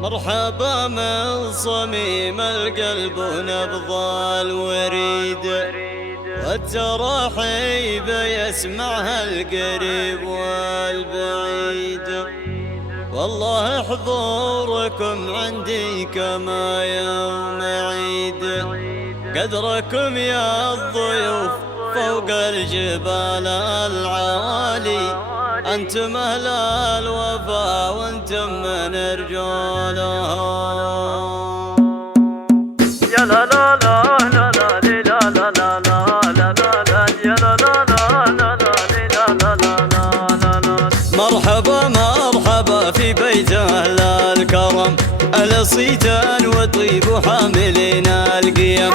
مرحبا من صميم القلب ونبض الوريد، والترحيب يسمعها القريب والبعيد. والله حضوركم عندي كما يوم عيد، قدركم يا الضيوف فوق الجبال العوالي. أنتم أهل الوفا وأنتم من رجالها. يا لا لا لا لا لا لا لا لا لا لا يا لا لا لا لا لا لا لا لا. مرحبا مرحبا في بيت أهل الكرم، الصيتا وطيب وحاملين القيم.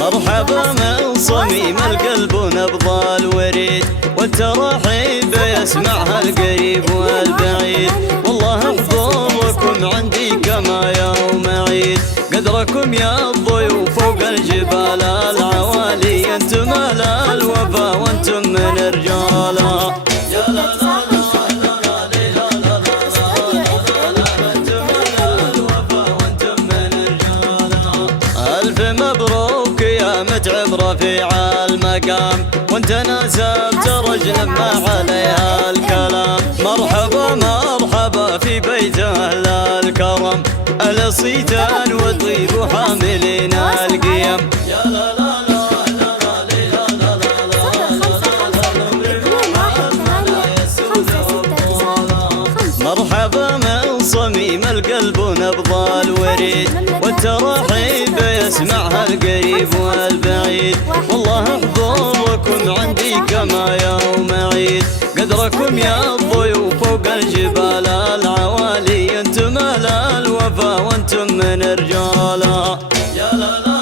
مرحبا من صميم القلب ونبض الوريد، والترحيب يسمعها القريب والبعيد. والله حضوركم عندي كما يوم عيد، قدركم يا الضيوف فوق الجبال العوالي. انتم اهل الوفا وانتم من رجالها. يا لا لا متعب رفيع المقام، وانت ناسبت رجل ما عليها الكلام. مرحبا مرحبا في بيت أهل الكرم، الصيتان والطيب وحاملين القيم. يا لا لا مرحبا من صميم القلب ونبض الوريد، والترحيب يسمعها القريب والبعيد. والله حضوركم عندي كما يوم عيد، قدركم يا الضيوف فوق الجبال العوالي. انتم اهل الوفا وانتم من رجالها. يا لا لا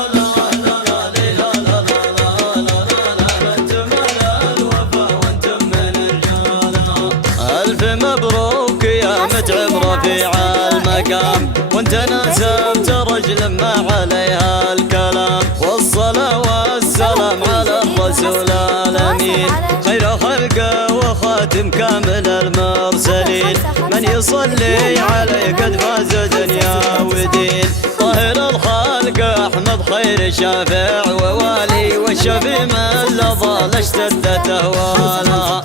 متعب رفيع المقام، وانت ناسبت رجل ما عليها الكلام. والصلاة والسلام على الرسول الأمين، خير خلقه وخاتم كامل المرسلين. من يصلي عليه قد فاز دنيا ودين. طاهر الخلق أحمد خير شافع ووالي، والشفي من لظى اشتدت أهوالا.